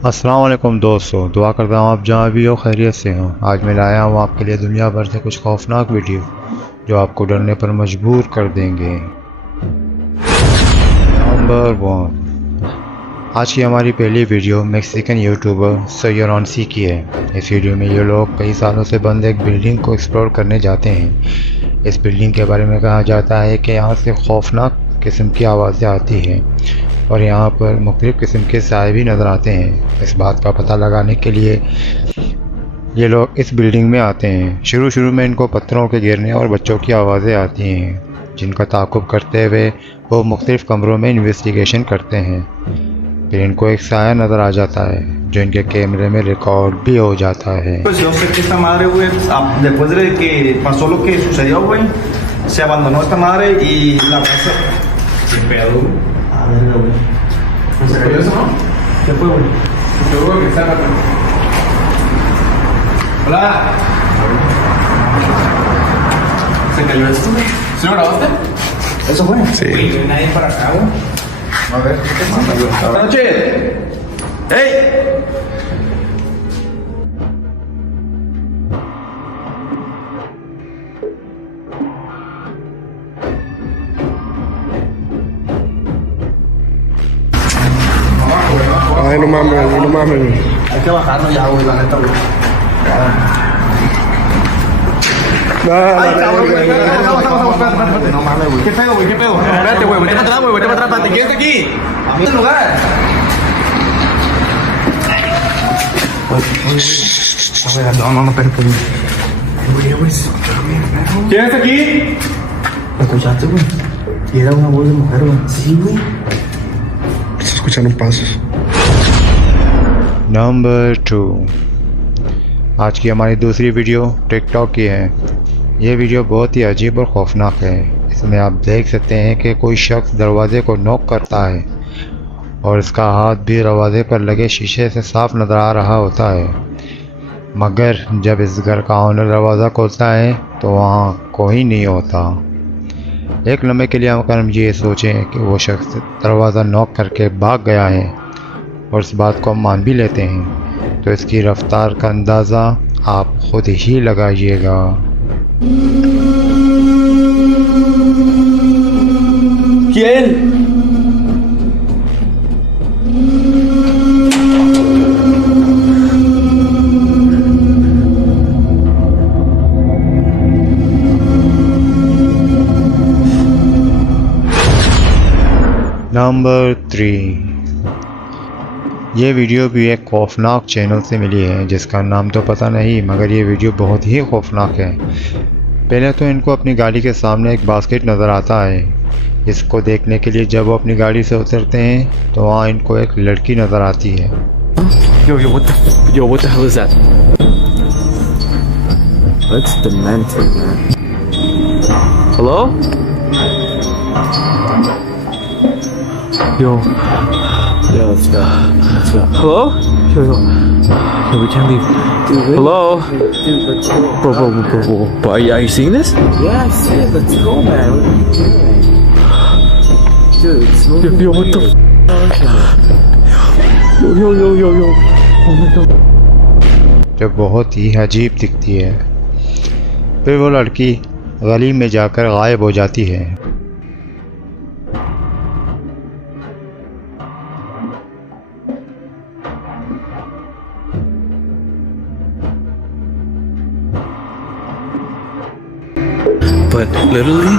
अस्सलाम वालेकुम दोस्तों, दुआ करता हूँ आप जहाँ भी हो खैरियत से हो। आज मैं लाया हूँ आपके लिए दुनिया भर से कुछ खौफनाक वीडियो जो आपको डरने पर मजबूर कर देंगे। नंबर 1, आज की हमारी पहली वीडियो मैक्सिकन यूट्यूबर सोयरोंसी की है। इस वीडियो में ये लोग कई सालों से बंद एक बिल्डिंग को एक्सप्लोर करने जाते हैं। इस बिल्डिंग के बारे में कहा जाता है कि यहाँ से खौफनाक किस्म की आवाज़ें आती हैं और यहाँ पर मुख्तलिफ़ किस्म के साए भी नज़र आते हैं। इस बात का पता लगाने के लिए ये लोग इस बिल्डिंग में आते हैं। शुरू में इनको पत्थरों के गिरने और बच्चों की आवाज़ें आती हैं, जिनका ताक़ुब करते हुए वो मुख्तलिफ़ कमरों में इन्वेस्टिगेशन करते हैं। फिर इनको एक साया नज़र आ जाता है जो इनके कैमरे में रिकॉर्ड भी हो जाता है। Hola. ¿Se cayó esto? ¿Sí lo grabaste? ¿Eso fue? Sí. Uy, no hay nadie para acá, güey. A ver, ¿qué pasa? Buenas noches. ¡Ey! Ay, no mames, no mames. Hay que bajarlo ya, güey, la neta, güey. Ay, cabrón, güey. No mames, güey. ¿Qué pedo, güey? ¿Qué pedo? Espérate, güey. Vete para atrás, güey. Vete para atrás. ¿Quién está aquí? A mí el lugar. No, espérate, güey. ¿Quién está aquí? ¿Lo escuchaste, güey? Y era una voz de mujer, güey. Sí, güey. Se escucharon pasos. Number 2, आज की हमारी दूसरी video TikTok की है। ये video बहुत ही अजीब और खौफनाक है। इसमें आप देख सकते हैं कि कोई शख्स दरवाज़े को नॉक करता है और इसका हाथ भी दरवाज़े पर लगे शीशे से साफ नज़र आ रहा होता है। मगर जब इस घर का ऑनर दरवाज़ा खोलता है तो वहाँ कोई नहीं होता। एक लम्हे के लिए हम ये सोचें कि वो शख्स दरवाज़ा नॉक करके भाग गया है और इस बात को हम मान भी लेते हैं, तो इसकी रफ्तार का अंदाज़ा आप खुद ही लगाइएगा। ¿Quién? नंबर 3, ये वीडियो भी एक खौफनाक चैनल से मिली है जिसका नाम तो पता नहीं, मगर ये वीडियो बहुत ही खौफनाक है। पहले तो इनको अपनी गाड़ी के सामने एक बास्केट नज़र आता है। इसको देखने के लिए जब वो अपनी गाड़ी से उतरते हैं तो वहाँ इनको एक लड़की नज़र आती है। Yo, what the hell is that? That's demented, man. Hello? Yo, let's go. Hello? Yo, we can't leave. Dude, hello? Dude, let's go. Bro. Are you seeing this? Yeah, I see it. Let's go, man. What are you doing? Dude, it's moving. Yo, what the Yo. Oh my god. जो बहुत ही अजीब दिखती है। फिर वो लड़की गली में जाकर गायब हो जाती है। But literally,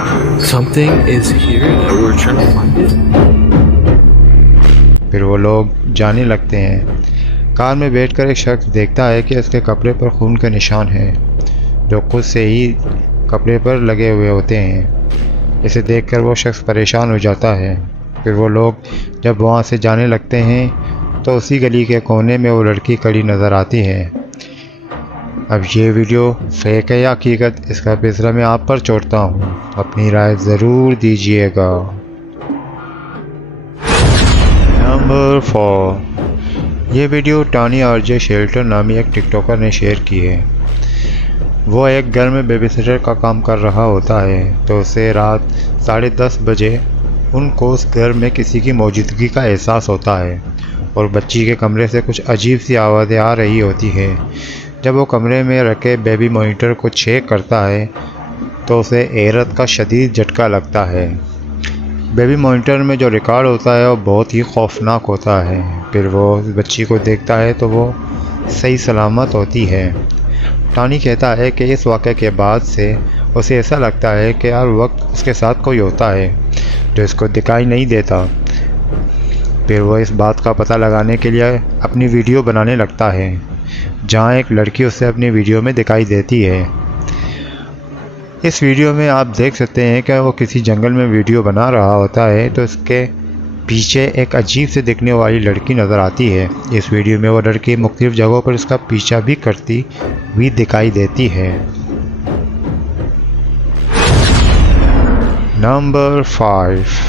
something is here and we're trying to find it. फिर वो लोग जाने लगते हैं। कार में बैठकर एक शख्स देखता है कि उसके कपड़े पर खून के निशान हैं जो खुद से ही कपड़े पर लगे हुए होते हैं। इसे देखकर वो शख्स परेशान हो जाता है। फिर वो लोग जब वहाँ से जाने लगते हैं तो उसी गली के कोने में वो लड़की खड़ी नज़र आती है। अब ये वीडियो फेक है या हकीकत, इसका फैसला मैं आप पर छोड़ता हूँ। अपनी राय ज़रूर दीजिएगा। नंबर 4, ये वीडियो टानी आरजे शेल्टर नामी एक टिकटॉकर ने शेयर की है। वो एक घर में बेबीसिटर का काम कर रहा होता है तो उसे रात 10:30 बजे उनको उस घर में किसी की मौजूदगी का एहसास होता है। और बच्ची के कमरे से कुछ अजीब सी आवाज़ें आ रही होती है। जब वो कमरे में रखे बेबी मॉनिटर को चेक करता है तो उसे हैरत का शदीद झटका लगता है। बेबी मॉनिटर में जो रिकॉर्ड होता है वो बहुत ही खौफनाक होता है। फिर वो बच्ची को देखता है तो वो सही सलामत होती है। टॉनी कहता है कि इस वाक़े के बाद से उसे ऐसा लगता है कि हर वक्त उसके साथ कोई होता है जो इसको दिखाई नहीं देता। फिर वो इस बात का पता लगाने के लिए अपनी वीडियो बनाने लगता है जहाँ एक लड़की उसे अपनी वीडियो में दिखाई देती है। इस वीडियो में आप देख सकते हैं कि वो किसी जंगल में वीडियो बना रहा होता है तो इसके पीछे एक अजीब से दिखने वाली लड़की नज़र आती है। इस वीडियो में वो लड़की मुख्तलिफ जगहों पर इसका पीछा भी करती हुई दिखाई देती है। नंबर 5।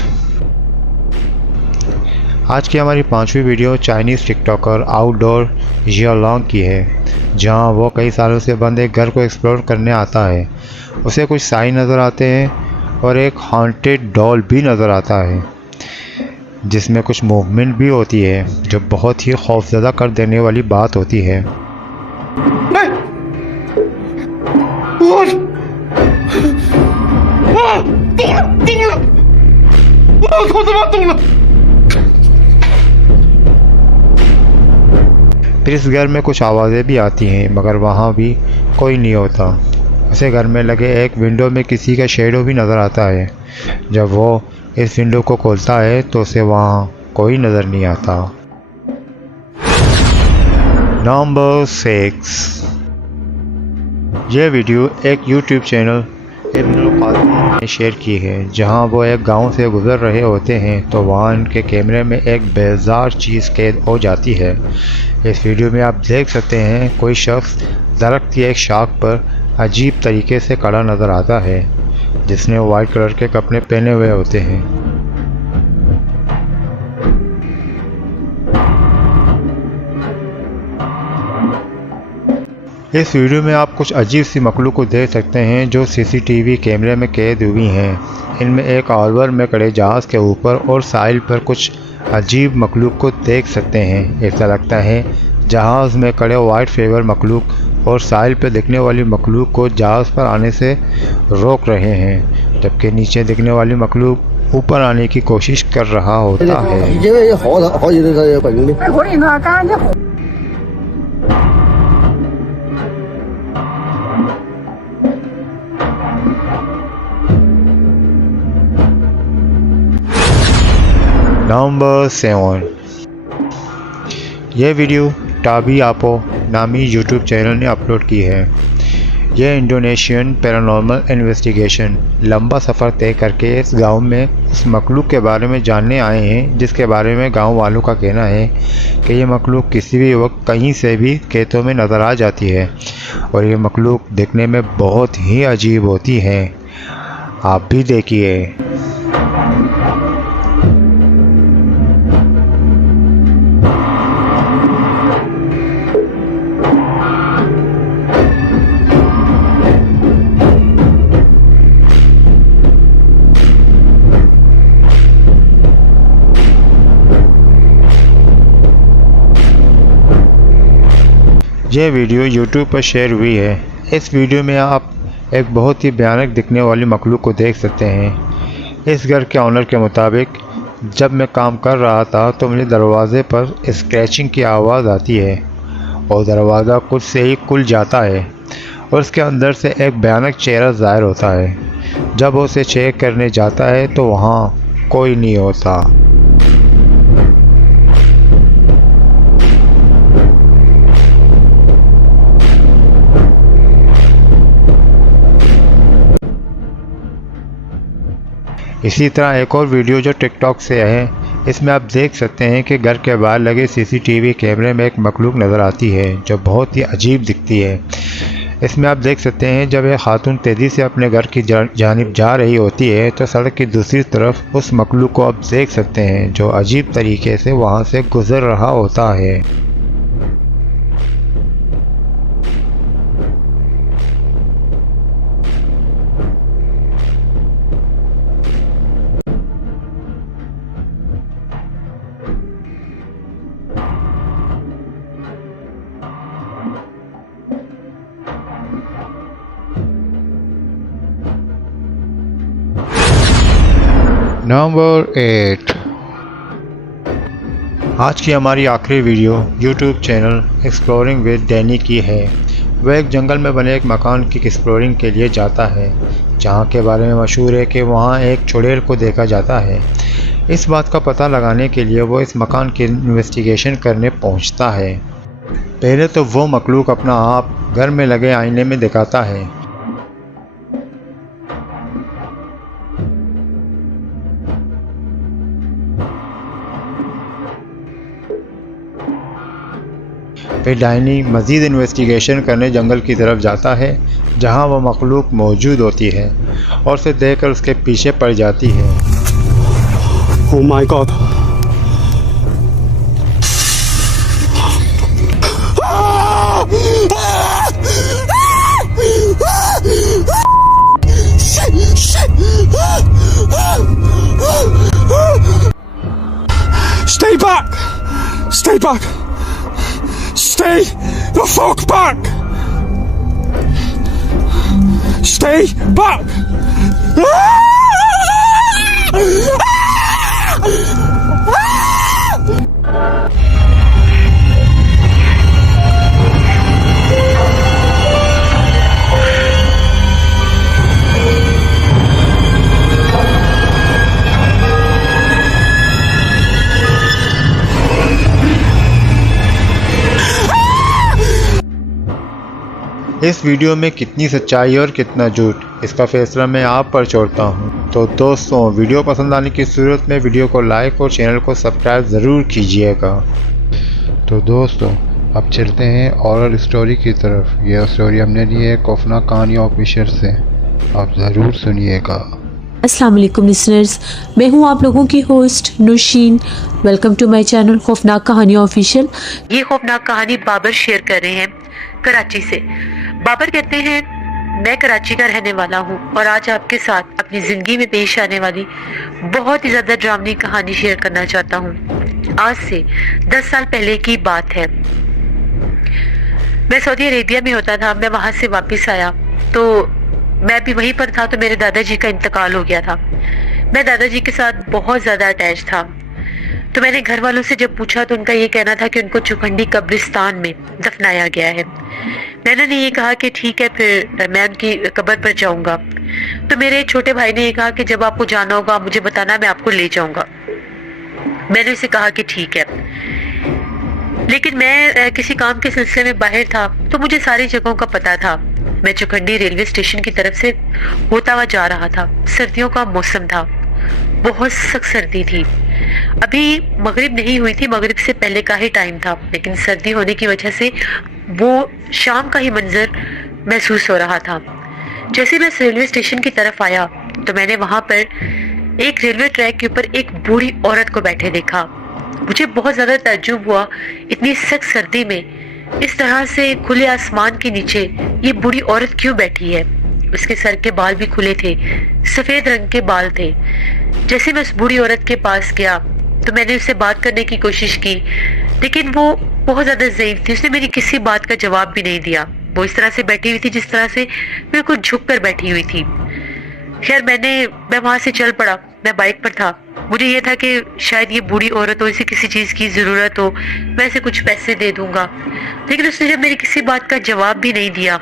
आज की हमारी 5वीं वीडियो चाइनीज़ टिकटॉकर आउटडोर जियालॉन्ग की है, जहां वो कई सालों से बंद एक घर को एक्सप्लोर करने आता है। उसे कुछ साइन नज़र आते हैं और एक हॉन्टेड डॉल भी नज़र आता है जिसमें कुछ मूवमेंट भी होती है जो बहुत ही खौफज़दा कर देने वाली बात होती है। फिर इस घर में कुछ आवाज़ें भी आती हैं मगर वहाँ भी कोई नहीं होता। उसे घर में लगे एक विंडो में किसी का शेडो भी नज़र आता है। जब वो इस विंडो को खोलता है तो उसे वहाँ कोई नज़र नहीं आता। नंबर 6। यह वीडियो एक YouTube चैनल इब्नुल कासिम ने शेयर की है, जहां वो एक गांव से गुजर रहे होते हैं तो वहां उनके कैमरे में एक बेजार चीज़ कैद हो जाती है। इस वीडियो में आप देख सकते हैं कोई शख्स दरख्त की एक शाख पर अजीब तरीके से खड़ा नज़र आता है जिसने वाइट कलर के कपड़े पहने हुए होते हैं। इस वीडियो में आप कुछ अजीब सी मखलूक को देख सकते हैं जो सीसीटीवी कैमरे में कैद हुई हैं। इनमें एक हार्बर में खड़े जहाज़ के ऊपर और साहिल पर कुछ अजीब मखलूक को देख सकते हैं। ऐसा लगता है जहाज़ में खड़े वाइट फेवर मखलूक और साहिल पर दिखने वाली मखलूक को जहाज़ पर आने से रोक रहे हैं, जबकि नीचे दिखने वाली मखलूक ऊपर आने की कोशिश कर रहा होता है। नंबर 7। यह वीडियो टाबी आपो नामी YouTube चैनल ने अपलोड की है। यह इंडोनेशियन पैरानॉर्मल इन्वेस्टिगेशन लंबा सफ़र तय करके इस गांव में उस मखलूक के बारे में जानने आए हैं जिसके बारे में गांव वालों का कहना है कि यह मखलूक किसी भी वक्त कहीं से भी खेतों में नज़र आ जाती है और ये मखलूक दिखने में बहुत ही अजीब होती है। आप भी देखिए। यह वीडियो YouTube पर शेयर हुई है। इस वीडियो में आप एक बहुत ही भयानक दिखने वाली मखलूक को देख सकते हैं। इस घर के ऑनर के मुताबिक जब मैं काम कर रहा था तो मेरे दरवाज़े पर स्क्रैचिंग की आवाज़ आती है और दरवाज़ा खुद से ही खुल जाता है और उसके अंदर से एक भयानक चेहरा ज़ाहिर होता है। जब वो उसे चेक करने जाता है तो वहाँ कोई नहीं होता। इसी तरह एक और वीडियो जो टिकटॉक से है, इसमें आप देख सकते हैं कि घर के बाहर लगे सीसीटीवी कैमरे में एक मखलूक नज़र आती है जो बहुत ही अजीब दिखती है। इसमें आप देख सकते हैं जब एक खातून तेज़ी से अपने घर की जानिब जा रही होती है तो सड़क की दूसरी तरफ उस मखलूक को आप देख सकते हैं जो अजीब तरीके से वहाँ से गुज़र रहा होता है। नंबर 8। आज की हमारी आखिरी video YouTube channel exploring with Danny की है। वह एक जंगल में बने एक मकान की एक्सप्लोरिंग के लिए जाता है, जहाँ के बारे में मशहूर है कि वहाँ एक चुड़ैल को देखा जाता है। इस बात का पता लगाने के लिए वो इस मकान की इन्वेस्टिगेशन करने पहुँचता है। पहले तो वो मखलूक अपना आप घर में लगे आईने में दिखाता है। फिर डैनी मज़ीद इन्वेस्टिगेशन करने जंगल की तरफ जाता है, जहां वह मखलूक मौजूद होती है और उसे देखकर उसके पीछे पड़ जाती है। Oh my God. Stay back! Stay back! Stay the fuck back! Stay back! इस वीडियो में कितनी सच्चाई और कितना झूठ, इसका फैसला मैं आप पर छोड़ता हूँ। तो दोस्तों, वीडियो पसंद आने की सूरत में वीडियो को लाइक और चैनल को सब्सक्राइब ज़रूर कीजिएगा। तो दोस्तों, अब चलते हैं हॉरर स्टोरी की तरफ। यह स्टोरी हमने ली है खौफनाक कहानी ऑफिशियल से, आप ज़रूर सुनिएगा। अस्सलाम वालेकुम लिसनर्स, मैं हूं आप लोगों की host Naushin. Welcome to my channel खौफनाक कहानी ऑफिशियल। ये खौफनाक कहानी बाबर शेयर कर रहे हैं कराची से। बाबर कहते हैं, मैं कराची का रहने वाला हूं और आज आपके साथ अपनी ज़िंदगी में पेश आने वाली बहुत ही ज़्यादा ड्रामनी कहानी शेयर करना चाहता हूं। आज से 10 साल पहले की बात है। मैं सऊदी अरेबिया में होता था। मैं वहाँ से वापस आया तो मैं भी वहीं पर था तो मेरे दादाजी का इंतकाल हो गया था। मैं दादाजी के साथ बहुत ज़्यादा अटैच था। तो मैंने घर वालों से जब पूछा तो उनका ये कहना था कि उनको चुखंडी कब्रिस्तान में दफनाया गया है। मैंने ये कहा कि ठीक है, फिर मैं उनकी कब्र पर जाऊंगा। तो मेरे छोटे भाई ने ये कहा कि जब आपको जाना होगा मुझे बताना, मैं आपको ले जाऊंगा। मैंने उसे कहा कि ठीक है, लेकिन मैं किसी काम के सिलसिले में बाहर था तो मुझे सारी जगहों का पता था। मैं चुखंडी रेलवे स्टेशन की तरफ से होता हुआ जा रहा था। सर्दियों का मौसम था, बहुत सख्त सर्दी थी। अभी मगरिब नहीं हुई थी, मगरिब से पहले का ही टाइम था, लेकिन सर्दी होने की वजह से वो शाम का ही मंजर महसूस हो रहा था। जैसे मैं रेलवे स्टेशन की तरफ आया तो मैंने वहां पर एक रेलवे ट्रैक के ऊपर एक बूढ़ी औरत को बैठे देखा। मुझे बहुत ज्यादा ताज्जुब हुआ, इतनी सख्त सर्दी में इस तरह से खुले आसमान के नीचे ये बूढ़ी औरत क्यों बैठी है। उसके सर के बाल भी खुले थे, सफेद रंग के बाल थे। जैसे मैं उस बूढ़ी औरत के पास गया तो मैंने उससे बात करने की कोशिश की, लेकिन वो बहुत ज्यादा ज़ईफ थी। उसने मेरी किसी बात का जवाब भी नहीं दिया। वो इस तरह से बैठी हुई थी जिस तरह से बिल्कुल झुक कर बैठी हुई थी। खैर मैं वहां से चल पड़ा। मैं बाइक पर था। मुझे ये था कि शायद ये बूढ़ी औरत हो, इसे किसी चीज की जरूरत हो, मैं इसे कुछ पैसे दे दूंगा। लेकिन उसने जब मेरी किसी बात का जवाब भी नहीं दिया,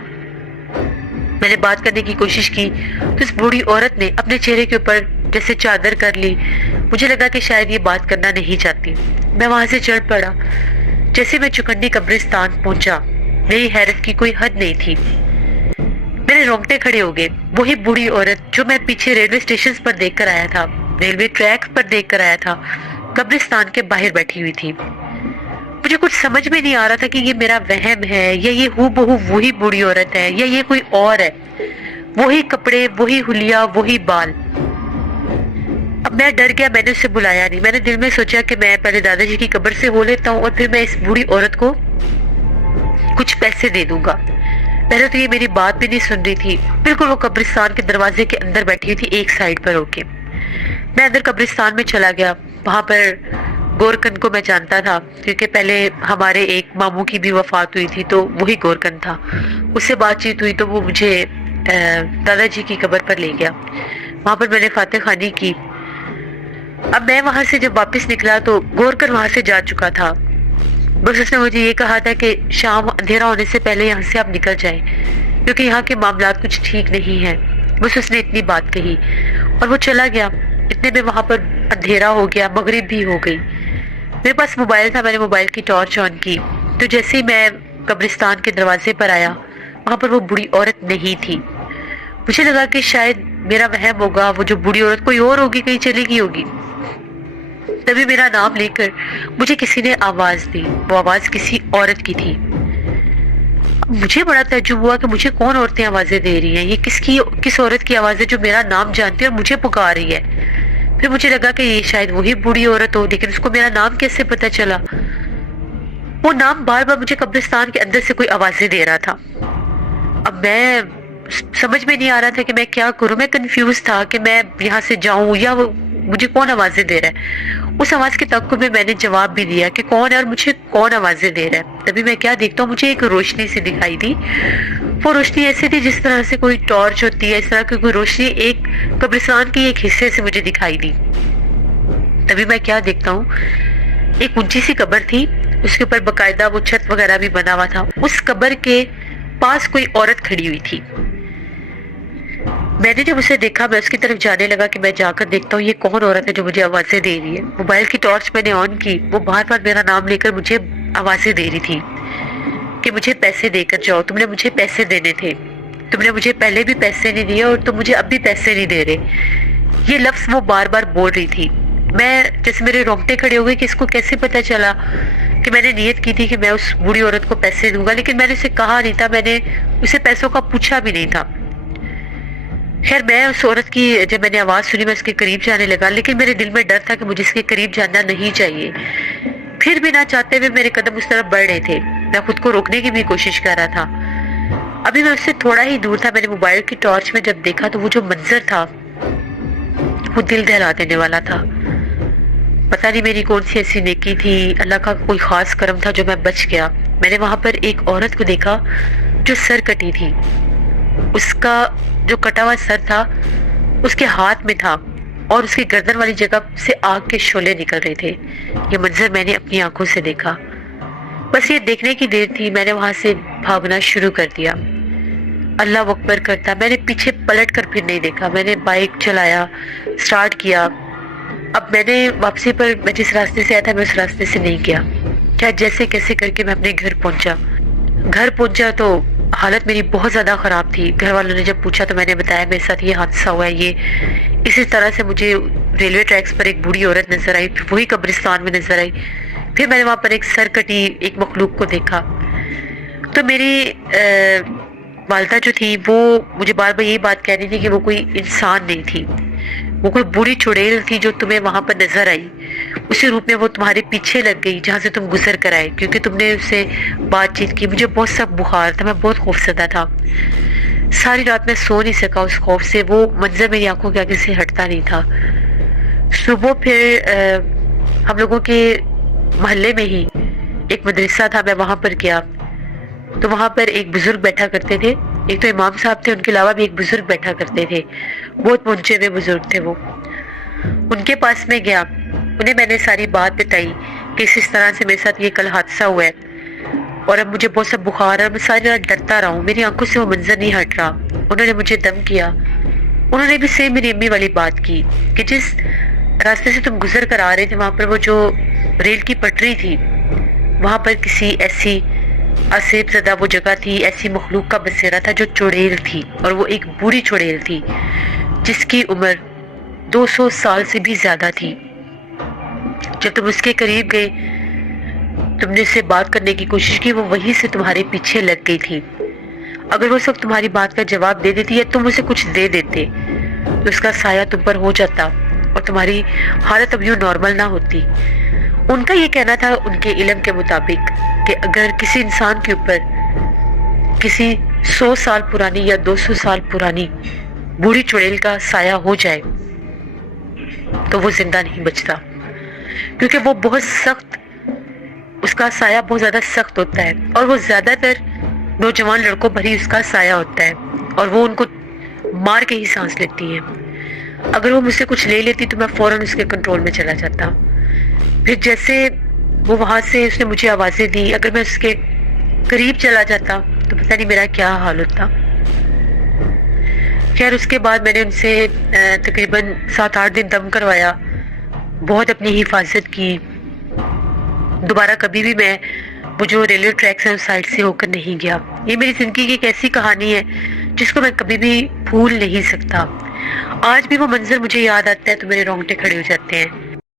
मैंने बात करने की कोशिश की तो इस बूढ़ी औरत ने अपने चेहरे के ऊपर जैसे चादर कर ली। मुझे लगा कि शायद ये बात करना नहीं चाहती। मैं वहां से चल पड़ा। जैसे मैं चुखंडी कब्रिस्तान पहुंचा, मेरी हैरत की कोई हद नहीं थी। मेरे रोंगटे खड़े हो गए। वही बूढ़ी औरत जो मैं पीछे रेलवे स्टेशन पर देख कर आया था, रेलवे ट्रैक पर देख कर आया था, कब्रिस्तान के बाहर बैठी हुई थी। मुझे कुछ समझ में नहीं आ रहा था कि ये मेरा वहम है या ये हूबहू वही बूढ़ी औरत है या ये कोई और है। वही कपड़े, वही हुलिया, वही बाल। अब मैं डर गया। मैंने उसे बुलाया नहीं। मैंने दिल में सोचा कि मैं पहले दादाजी की कब्र से हो लेता हूँ और फिर मैं इस बूढ़ी औरत को कुछ पैसे दे दूंगा। पहले तो ये मेरी बात भी नहीं सुन रही थी। बिल्कुल वो कब्रिस्तान के दरवाजे के अंदर बैठी हुई थी, एक साइड पर होके। मैं अंदर कब्रिस्तान में चला गया। वहां पर गोरकन को मैं जानता था क्योंकि पहले हमारे एक मामू की भी वफात हुई थी, तो वही गोरकन था। उससे बातचीत हुई तो वो मुझे दादाजी की कब्र पर ले गया। वहां पर मैंने फातिह खानी की। अब मैं वहां से जब वापस निकला तो गौरकर वहां से जा चुका था। बस उसने मुझे ये कहा था कि शाम अंधेरा होने से पहले यहाँ से आप निकल जाएं, क्योंकि यहाँ के मामलात कुछ ठीक नहीं है। बस उसने इतनी बात कही और वो चला गया। इतने में वहां पर अंधेरा हो गया, मगरिब भी हो गई। मेरे पास मोबाइल था, मैंने मोबाइल की टॉर्च ऑन की तो जैसे ही मैं कब्रिस्तान के दरवाजे पर आया, वहां पर वो बुढ़ी औरत नहीं थी। मुझे लगा कि शायद मेरा वहम होगा, वो जो बुढ़ी औरत कोई और होगी, कहीं चली गई होगी। तभी मेरा नाम लेकर मुझे किसी ने आवाज दी। वो आवाज किसी औरत की थी। मुझे बड़ा तज्जुब हुआ कि मुझे कौन औरतें आवाजें दे रही हैं, ये किस औरत की आवाज है जो मेरा नाम जानती है और मुझे पुकार रही है। फिर मुझे लगा कि ये शायद वही बूढ़ी औरत हो, लेकिन उसको मेरा नाम कैसे पता चला? वो नाम बार बार मुझे कब्रिस्तान के अंदर से कोई आवाजें दे रहा था। अब मैं समझ में नहीं आ रहा था कि मैं क्या करूं। मैं कंफ्यूज था कि मैं यहाँ से जाऊं या मुझे कौन आवाजें दे रहा है। उस आवाज के तक में मैंने जवाब भी दिया कि कौन है और मुझे कौन आवाजें दे रहा है। तभी मैं क्या देखता हूँ, मुझे एक रोशनी सी दिखाई दी। वो रोशनी ऐसी थी जिस तरह से कोई टॉर्च होती है, इस तरह की कोई रोशनी एक कब्रिस्तान के एक हिस्से से मुझे दिखाई दी। तभी मैं क्या देखता हूँ, एक ऊंची सी कब्र थी, उसके ऊपर बकायदा वो छत वगैरह भी बना हुआ था। उस कब्र के पास कोई औरत खड़ी हुई थी। मैंने जब उसे देखा, मैं उसकी तरफ जाने लगा कि मैं जाकर देखता हूँ ये कौन औरत है जो मुझे आवाजें दे रही है। मोबाइल की टॉर्च मैंने ऑन की, वो बार बार मेरा नाम लेकर मुझे आवाजें दे रही थी कि मुझे पैसे देकर जाओ, तुमने मुझे पैसे देने थे, तुमने मुझे पहले भी पैसे नहीं दिए और तुम मुझे अब भी पैसे नहीं दे रहे। ये लफ्ज वो बार बार बोल रही थी। मैं जैसे मेरे रोंगटे खड़े हो गए कि इसको कैसे पता चला कि मैंने नियत की थी कि मैं उस बूढ़ी औरत को पैसे दूंगा, लेकिन मैंने उसे कहा नहीं था, मैंने उसे पैसों का पूछा भी नहीं था। खैर, मैं उस औरत की जब मैंने आवाज सुनी, मैं उसके करीब जाने लगा, लेकिन मेरे दिल में डर था कि मुझे इसके करीब जाना नहीं चाहिए। फिर भी ना चाहते हुए मेरे कदम उस तरफ बढ़ रहे थे। मैं खुद को रोकने की भी कोशिश कर रहा था। अभी मैं उससे थोड़ा ही दूर था। मैंने मोबाइल की टॉर्च में जब देखा तो वो जो मंजर था वो दिल दहला देने वाला था। पता नहीं मेरी कौन सी ऐसी नेकी थी, अल्लाह का कोई खास करम था जो मैं बच गया। मैंने वहां पर एक औरत को देखा जो सर कटी थी। उसका जो कटा हुआ सर था उसके हाथ में था और उसकी गर्दन वाली जगह से आग के शोले निकल रहे थे। ये मंजर मैंने अपनी आंखों से देखा। बस ये देखने की देर थी, मैंने वहां से भागना शुरू कर दिया। अल्लाह अकबर करता मैंने पीछे पलट कर फिर नहीं देखा। मैंने बाइक चलाया, स्टार्ट किया। अब मैंने वापसी पर मैं जिस रास्ते से आया था मैं उस रास्ते से नहीं गया। क्या जैसे कैसे करके मैं अपने घर पहुंचा तो हालत मेरी बहुत ज़्यादा ख़राब थी। घर वालों ने जब पूछा तो मैंने बताया मेरे साथ ये हादसा हुआ है। ये इसी तरह से मुझे रेलवे ट्रैक्स पर एक बूढ़ी औरत नजर आई, फिर वही कब्रिस्तान में नजर आई। फिर मैंने वहाँ पर एक सर कटी एक मखलूक को देखा। तो मेरी वालदा जो थी वो मुझे बार बार यही बात कह रही थी कि वो कोई इंसान नहीं थी, वो कोई बूढ़ी चुड़ैल थी जो तुम्हें वहां पर नजर आई। उसी रूप में वो तुम्हारे पीछे लग गई जहां से तुम गुजर कर आए, क्योंकि तुमने उससे बातचीत की। मुझे बहुत सख्त बुखार था, मैं बहुत खौफजदा था। सारी रात मैं सो नहीं सका उस खौफ से। वो मंजर मेरी आंखों के आगे से हटता नहीं था। सुबह फिर हम लोगों के मोहल्ले में ही एक मदरसा था, मैं वहां पर गया तो वहां पर एक बुजुर्ग बैठा करते थे। एक तो इमाम साहब थे, उनके अलावा भी एक बुजुर्ग बैठा करते थे। बहुत पहुंचे हुए बुजुर्ग थे वो। उनके पास में गया, उन्हें मैंने सारी बात बताई कि इस तरह से मेरे साथ ये कल हादसा हुआ है और अब मुझे बहुत सा बुखार है, मैं सारी रात डरता रहा हूँ, मेरी आंखों से वो मंजर नहीं हट रहा। उन्होंने मुझे दम किया। उन्होंने भी सेम मेरी अम्मी वाली बात की कि जिस रास्ते से तुम गुजर कर आ रहे थे वहां पर वो जो रेल की पटरी थी वहां पर किसी ऐसी असेब ज़दा वो जगह थी, ऐसी मखलूक का बसेरा था जो चुड़ैल थी, और वो एक बूढ़ी चुड़ैल थी जिसकी उम्र 200 साल से भी ज्यादा थी। जब तुम उसके करीब गए, तुमने उससे बात करने की कोशिश की, वो वहीं से तुम्हारे पीछे लग गई थी। अगर वो सब तुम्हारी बात का जवाब दे देती या तुम उसे कुछ दे देते तो उसका साया तुम पर हो जाता और तुम्हारी हालत अब यूं नॉर्मल ना होती। उनका ये कहना था उनके इल्म के मुताबिक कि अगर किसी इंसान के ऊपर किसी 100 साल पुरानी या 200 साल पुरानी बूढ़ी चुड़ैल का साया हो जाए तो वो जिंदा नहीं बचता, क्योंकि वो बहुत सख्त, उसका साया बहुत ज्यादा सख्त होता है और वो ज्यादातर नौजवान लड़कों पर ही उसका साया होता है और वो उनको मार के ही सांस लेती है। अगर वो मुझसे कुछ ले लेती तो मैं फ़ौरन उसके कंट्रोल में चला जाता। फिर जैसे वो वहाँ से उसने मुझे आवाज़ें दी, अगर मैं उसके करीब चला जाता तो पता नहीं मेरा क्या हाल होता। खैर उसके बाद मैंने उनसे तकरीबन 7-8 दिन दम करवाया, बहुत अपनी हिफाजत की। दोबारा कभी भी मैं वो जो रेलवे ट्रैक्स हैं उस साइड से होकर नहीं गया। ये मेरी ज़िंदगी की एक ऐसी कहानी है जिसको मैं कभी भी भूल नहीं सकता। आज भी वो मंजर मुझे याद आता है तो मेरे रोंगटे खड़े हो जाते हैं।